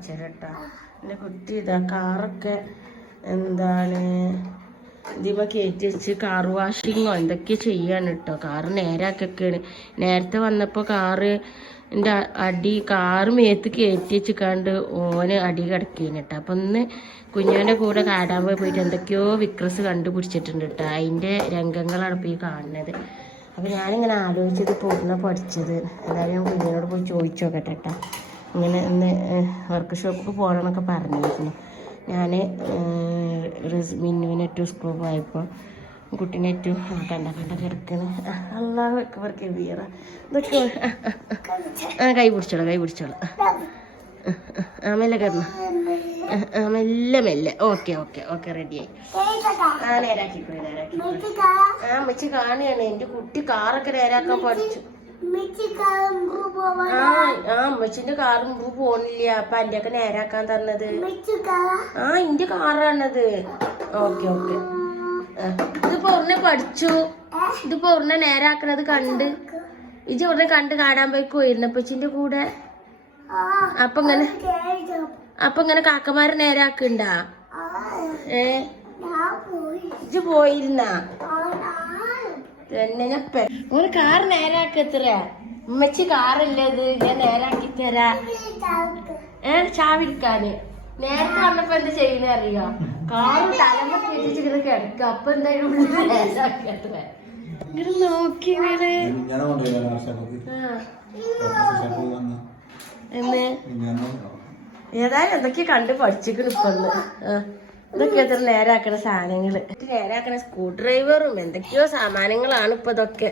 കാണിച്ചു തരാം കുട്ടി ഇതാ കാറൊക്കെ എന്താണ് ഇതിമ കയറ്റി വെച്ച് കാർ വാഷിങ്ങോ എന്തൊക്കെ ചെയ്യാണ് കേട്ടോ കാറ് നേരാക്കൊക്കെയാണ് നേരത്തെ വന്നപ്പോൾ കാറ് എന്റെ അടി കാറ് മേത്ത് കയറ്റി വെച്ച് കണ്ട് ഓന് അടി കിടക്കുകയാണ് കേട്ടോ അപ്പം ഇന്ന് കുഞ്ഞോന്റെ കൂടെ കാടാൻ പോയി പോയിട്ട് എന്തൊക്കെയോ വിക്രസ് കണ്ടുപിടിച്ചിട്ടുണ്ട് കേട്ടോ അതിന്റെ രംഗങ്ങളാണ് ഇപ്പോൾ ഈ കാണുന്നത്. അപ്പം ഞാനിങ്ങനെ ആലോചിച്ചത് പൂർണ പഠിച്ചത്? എന്തായാലും ഞാൻ കുഞ്ഞിനോട് പോയി ചോദിച്ചു നോക്കട്ടെ കേട്ടോ ഇങ്ങനെ ഇന്ന് വർക്ക് ഷോപ്പിൽ പോകണമെന്നൊക്കെ പറഞ്ഞിരുന്നു. ഞാൻ മിന്നുവിനെറ്റു സ്കൂൾ പോയപ്പോൾ കുട്ടീനെറ്റു കണ്ട കണ്ട കിടക്കണ്. അള്ളാഹ് വെക്കവർക്ക് വീറ ഇതൊക്കെ ആ, കൈ പിടിച്ചോളാം കൈ പിടിച്ചോളാം. ആ മെല്ലെ കിടന്നു. ആ മെല്ലെ മെല്ലെ. ഓക്കെ ഓക്കെ ഓക്കെ റെഡിയായി ആ നേരാക്കി പോയി നേരാക്കി ആ അമ്മച്ചി കാണുകയാണ്. എന്റെ കുട്ടി കാറൊക്കെ നേരാക്കാൻ പഠിച്ചു. ആ അമ്മച്ചിന്റെ കാറും മുമ്പ് പോണില്ല. അപ്പൊ അന്റെ ഒക്കെ നേരാക്കാൻ തന്നത്. ആ ഇന്റെ കാറാണത്. Okay okay. ഇത് പൊറിനെ പഠിച്ചു. ഇത് പൊറിനെ നേരാക്കണത് കണ്ട്. ഇജ് ഉടനെ കണ്ട് കാണാൻ പോയി പോയിരുന്നപ്പച്ചിന്റെ കൂടെ. അപ്പൊ ഇങ്ങനെ അപ്പൊ ഇങ്ങനെ കാക്കമാരെ നേരാക്കണ്ടാ? ഏ? ഇജ് പോയിരുന്നാ? തന്നെ ഞാൻ ഒരു കാർ നേരാക്കി എത്ര ഉമ്മച്ചി കാറല്ലേ ഇത്? ഞാൻ നേരാക്കി തരാ ഏ ചാവിരിക്കാന്. നേരത്തെ വന്നപ്പോ എന്താ ചെയ്യുന്ന അറിയോ? കാറ് തലമ കെട്ടിച്ചിങ്ങനെ കിടക്കുക. അപ്പൊ എന്തായാലും ഇങ്ങനെ നോക്കി എന്ന്? ഏതായാലും എന്തൊക്കെ കണ്ട് പഠിച്ചിക്കണ് ഇപ്പൊ ഇതൊക്കെ എത്ര നേരാക്കണ സാധനങ്ങൾ. നേരാക്കണ സ്ക്രൂ ഡ്രൈവറും എന്തൊക്കെയോ സാമാനങ്ങളാണ് ഇപ്പൊ ഇതൊക്കെ.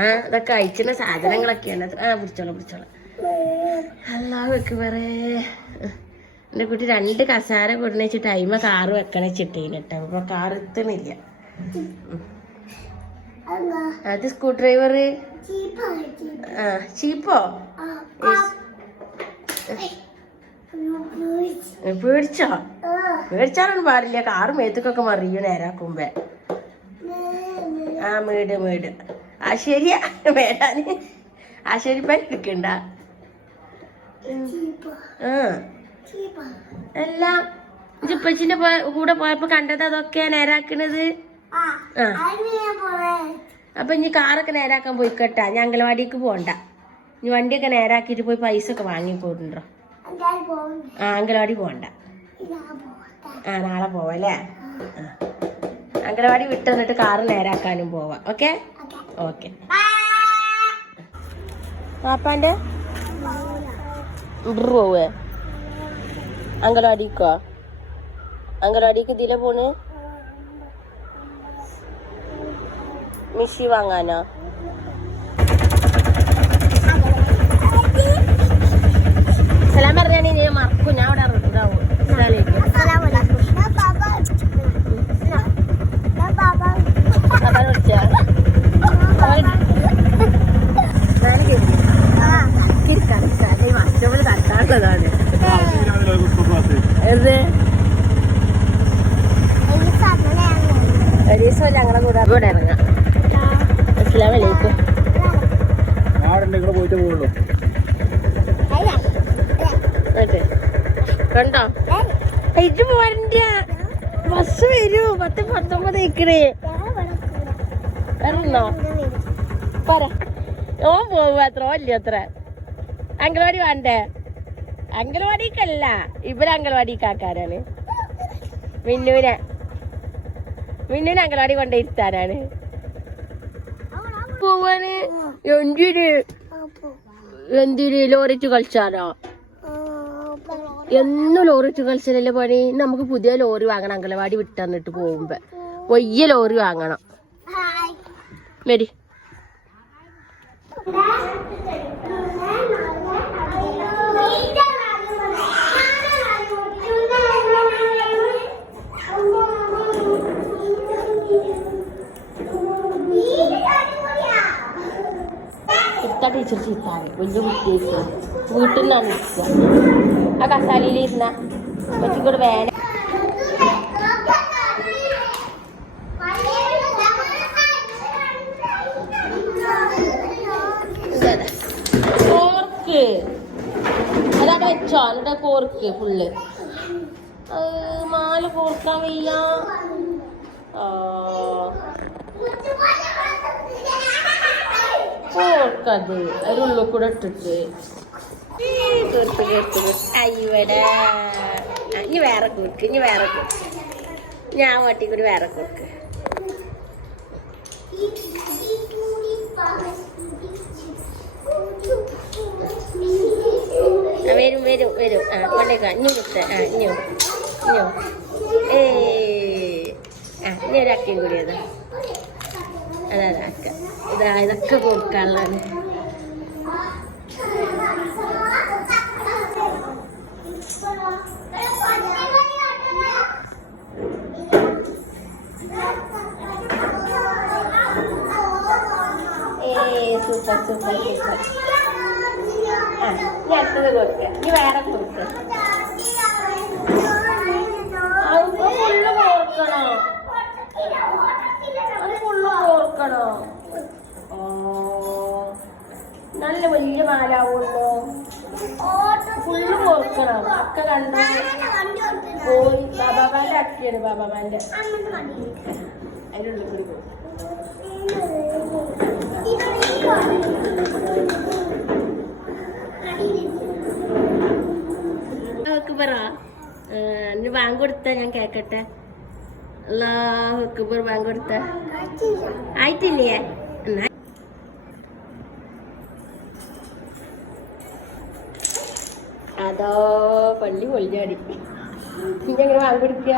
ആ ഇതൊക്കെ അയച്ചിരുന്ന സാധനങ്ങളൊക്കെയാണ്. ആ പിടിച്ചോളാം പിടിച്ചോളാം. അല്ലാ വെക്ക് പറേ എന്റെ കുട്ടി രണ്ട് കസാര കൊടുന്ന് ടൈമ കാറ് വെക്കണ വെച്ചിട്ടേന് കേട്ടോ കാർ എത്തണില്ല. അത് സ്ക്രൂ ഡ്രൈവർ ആ ചീപ്പോ? പേടിച്ചോ? പേടിച്ചാലൊന്നും പാടില്ല. കാറ് മേത്തുക്കൊക്കെ മറിയൂ നേരാക്കുമ്പേ. ആ മേട് മേട്. ആ വേടാന് മേടാന് ആ ശരി പനി എടുക്കണ്ട ആ എല്ലാം ഇപ്പച്ചിന്റെ കൂടെ പോയപ്പോ കണ്ടത് അതൊക്കെ നേരാക്കണത്? അപ്പൊ ഇനി കാറൊക്കെ നേരാക്കാൻ പോയിക്കട്ടാ. ഞാൻ അംഗനവാടിക്ക് പോണ്ട. ഇനി വണ്ടിയൊക്കെ നേരാക്കിട്ട് പോയി പൈസ ഒക്കെ വാങ്ങിപ്പോയിട്ടുണ്ടോ ആ അംഗനവാടി പോണ്ട ആ നാളെ പോവല്ലേ? ആ. അംഗനവാടി വിട്ട് വന്നിട്ട് കാറ് നേരാക്കാനും പോവാം. ഓക്കെ. ഓക്കെ. പാപ്പാന്റെ? പോവേ അംഗനവാടിക്കോ? അംഗനവാടിക്ക് ഇതിലെ പോണ്? മിഷി വാങ്ങാനോ? സലാം പറഞ്ഞാണെങ്കിൽ ഞാൻ മറക്കും ഞാൻ അവിടെ തട്ടാനുള്ളതാണ് എന്ത്? ഒരു ദിവസം ഞങ്ങളെ കൂടെ? ഇവിടെ ഇറങ്ങാം. ആടുണ്ട് ഇവിടെ പോയിട്ട് പോകുള്ളൂ കണ്ടോ? ഇത് പോരണ്ട ബസ് വരൂ. പത്ത് പത്തൊമ്പത് ഇക്കണേ വരണോ പറ. ഓൻ പോവുക അത്ര ഓല്ല അത്ര. അംഗൻവാടി വേണ്ടേ? അംഗൻവാടിക്കല്ല. ഇവർ അംഗൻവാടിക്കാക്കാരാണ് മിന്നുവിനെ മിന്നുവിനെ അംഗൻവാടി കൊണ്ടിരുത്താനാണ് പോവാന്. എന്തിന്? എന്തിന്? ലോറിറ്റ് കളിച്ചാലോ? എന്നും ലോറിറ്റ് കളിച്ചാലല്ലേ പണി? നമുക്ക് പുതിയ ലോറി വാങ്ങണം. അംഗനവാടി വിട്ടന്നിട്ട് പോകുമ്പോ. വലിയ ലോറി വാങ്ങണം. വരി ടീച്ചർ ചീത്താണ് വലിയ കുട്ടിയേക്ക് വീട്ടിൽ നിന്നാണ് ഇരിക്കുക ആ കസാലയിൽ ഇരുന്ന മറ്റിക്കൂടെ വേന ഓർക്ക് അത് അവിടെ വെച്ചോ. എന്നിട്ട് കോർക്ക് ഫുള്ള്. മാല കോർക്കാൻ വയ്യ. ആ, കോർക്കത് അതിനുള്ളിൽ കൂടെ ഇട്ടിട്ട്. അയ്യടാ ഇനി വേറെ കോർക്ക് ഇനി വേറെ ഞാൻ വട്ടി കൂടി വേറെ കോർക്ക് ആ, വരും വരും വരും. ആ കൊണ്ടേക്കാം. ഇനി കൊടുത്ത ആ ഇനിയോ ഇനിയോ ഏ ആ ഇനി ഒരാക്കിയും കൂടി അതാ അതാ ഇതാ ഇതൊക്കെ കൊടുക്കാനുള്ളതാണ് സൂപ്പർ സൂപ്പർ സൂപ്പർ. ആ ഇനി അടുത്തത് കൊടുക്കാം. ഇനി വേറെ കൊടുക്കാം. ഫുള്ള് നല്ല വലിയ മാലാവുമല്ലോ ഫുള്ള് കോർക്കണം ഒക്കെ കണ്ടു? പോയി ബാബാബാന്റെ അക്കിയാണ് ബാബാബാന്റെ. അതിനുള്ളിൽ കൂടി ബാങ്ക് കൊടുത്ത ഞാൻ കേക്കട്ടെ. അല്ലാ അക്ബർ ബാങ്ക് കൊടുത്ത. ആയിട്ടില്ലേ? അതോ പള്ളി പൊളിഞ്ഞാടി. ഇനി എങ്ങനെ വാങ്ങിക്കൊടുക്കുക